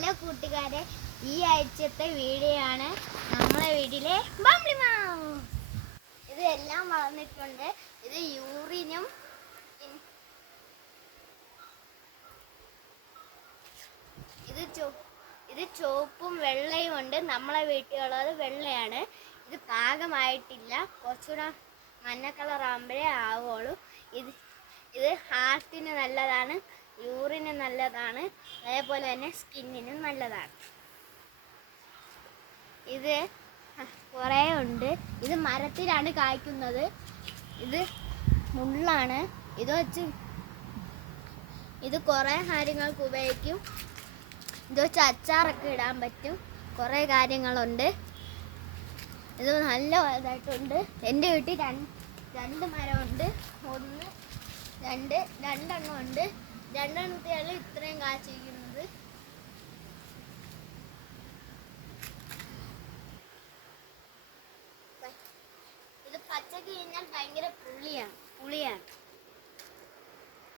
Hello കൂട്ടുകാരെ, ഈ ആഴ്ചത്തെ വീഡിയോ ആണ് നമ്മളെ വീട്ടിലെ ബംബ്ലിമാവ്. ഇത് എല്ലാം വളർന്നിട്ടുണ്ട്. ഇത് യൂറിനും ഇത് ചുവപ്പും വെള്ളയും ഉണ്ട്. നമ്മളെ വീട്ടിലുള്ളത് വെള്ളയാണ്. ഇത് പാകമായിട്ടില്ല, കുറച്ചുകൂടെ മഞ്ഞ കളർ ആകുമ്പോഴേ ആവുള്ളൂ. ഇത് ഹാർട്ടിന് നല്ലതാണ്, യൂറിന് നല്ലതാണ്, അതേപോലെ തന്നെ സ്കിന്നിനും നല്ലതാണ്. ഇത് കുറേ ഉണ്ട്. ഇത് മരത്തിലാണ് കായ്ക്കുന്നത്. ഇത് മുള്ളാണ്. ഇത് കുറേ കാര്യങ്ങൾക്ക് ഉപയോഗിക്കും. ഇത് വെച്ച് അച്ചാറൊക്കെ ഇടാൻ പറ്റും. കുറേ കാര്യങ്ങളുണ്ട്. ഇത് നല്ല ഇതായിട്ടുണ്ട്. എൻ്റെ വീട്ടിൽ രണ്ട് മരമുണ്ട്. രണ്ടെണ്ണം ഉണ്ട്. രണ്ടെണ്ണത്തെയാണ് ഇത്രയും കാച്ചിരിക്കുന്നത്. ഇത് പച്ചക്ക് കഴിഞ്ഞാൽ ഭയങ്കര പുളിയാണ്.